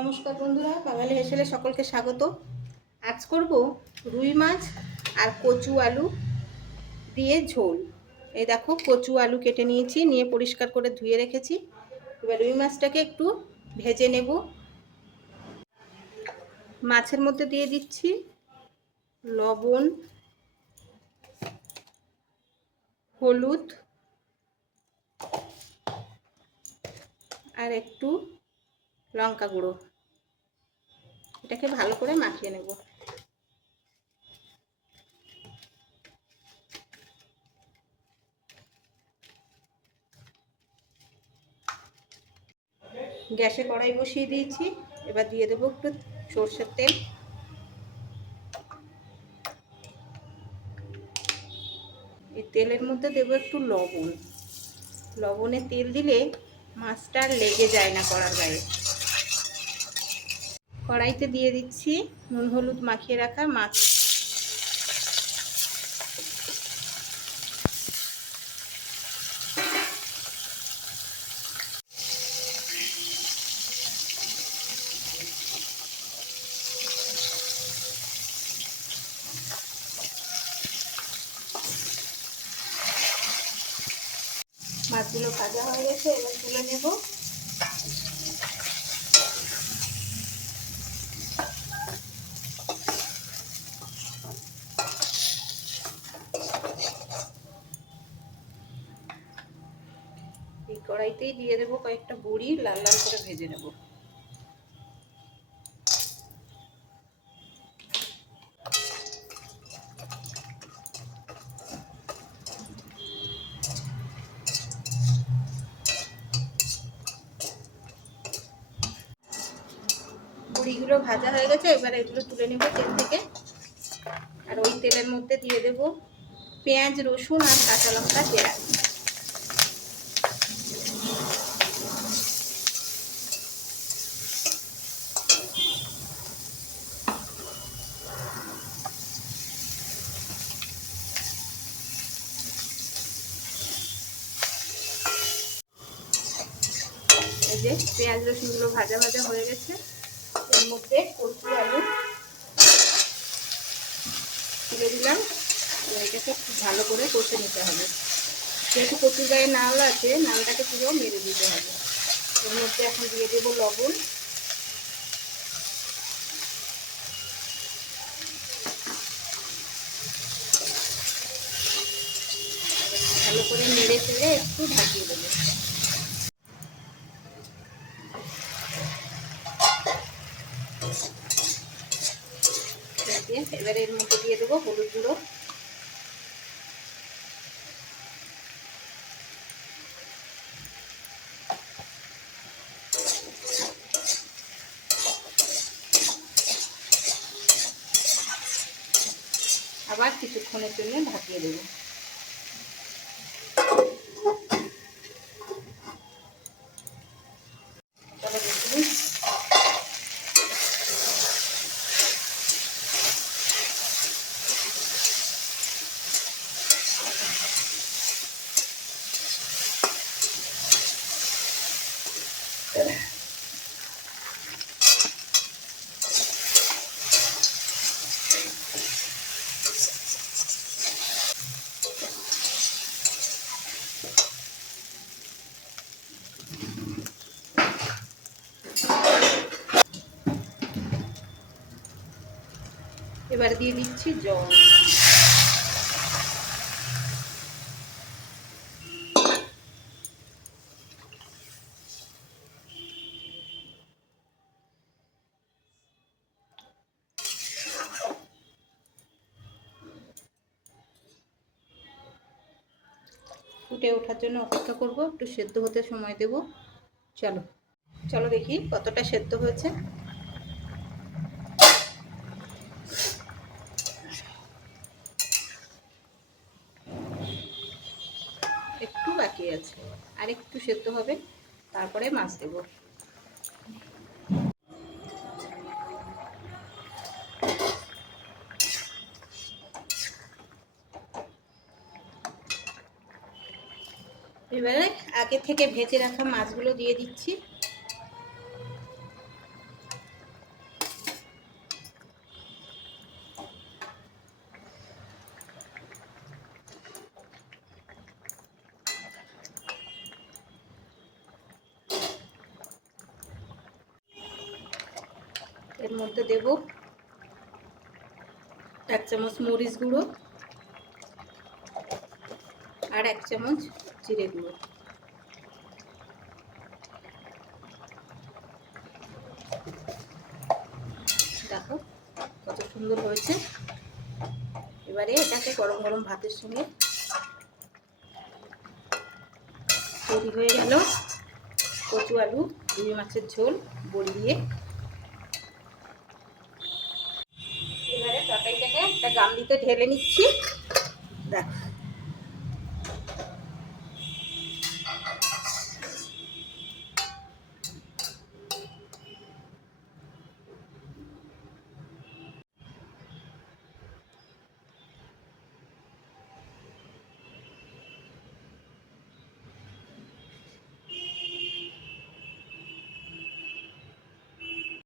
নমস্কার বন্ধুরা, বাঙালি হেসেলে সকলকে স্বাগত। আজ করব রুই মাছ আর কচু আলু দিয়ে ঝোল। এই দেখো, কচু আলু কেটে নিয়েছি, নিয়ে পরিষ্কার করে ধুয়ে রেখেছি। এবার রুই মাছটাকে একটু ভেজে নেব। মাছের মধ্যে দিয়ে দিচ্ছি লবণ, হলুদ আর একটু লঙ্কা গুঁড়ো। এটাকে ভালো করে মাখিয়ে নেব। গ্যাসে কড়াই বসিয়ে দিয়েছি। এবার দিয়ে দেবো একটু সরষের তেল। এই তেলের মধ্যে দেবো একটু লবণ। লবণে তেল দিলে মাছটা আর লেগে যায় না কড়ার গায়ে। কড়াইতে দিয়ে দিচ্ছি নুন হলুদ মাখিয়ে রাখা মাছ। মাছগুলো ভাজা হয়ে গেছে, এবার তুলে নেব। এই কড়াইতেই দিয়ে দেবো কয়েকটা বড়ি, লাল লাল করে ভেজে নেব। বড়িগুলো ভাজা হয়ে গেছে, এবার এগুলো তুলে নেব তেল থেকে। আর ওই তেলের মধ্যে দিয়ে দেব পেঁয়াজ, রসুন আর কাঁচা লঙ্কা চেরা। এই যে পেঁয়াজ রসুনগুলো ভাজা ভাজা হয়ে গেছে, এর মধ্যে কচু আলু তুলে দিলাম। এটাকে খুব ভালো করে কষে নিতে হবে। যেহেতু কচুর গায়ে নাল আছে, নালটাকে পুরো মেরে দিতে হবে। এর মধ্যে এখন দিয়ে দেবো লবণ, ভালো করে নেড়ে চেড়ে একটু ঢাকিয়ে দেবো। এবারে এর মধ্যে দিয়ে দেবো হলুদ গুঁড়ো, আবার কিছুক্ষণের জন্য ঢাকিয়ে দেবো। এবার দিয়ে দিচ্ছি জল। ফুটে ওঠার জন্য অপেক্ষা করব, একটু সেদ্ধ হতে সময় দেব। চলো চলো দেখি কতটা সেদ্ধ হয়েছে। একটু বাকি আছে, আর একটু সেদ্ধ হবে, তারপরে মাছ দেব। এবারে আগে থেকে ভেজে রাখা মাছগুলো দিয়ে দিচ্ছি। এর মধ্যে দেব 1 চামচ মরিচ গুঁড়ো আর 1 চামচ জিরে গুঁড়ো। দেখো কত সুন্দর হয়েছে। এবারে এটাকে গরম গরম ভাতের সঙ্গে তৈরি হয়ে গেল কচু আলু রুই মাছের ঝোল বড়ি দিয়ে। এবারে তরকারিটাকে একটা গামলিতে ঢেলে নিচ্ছি। দেখো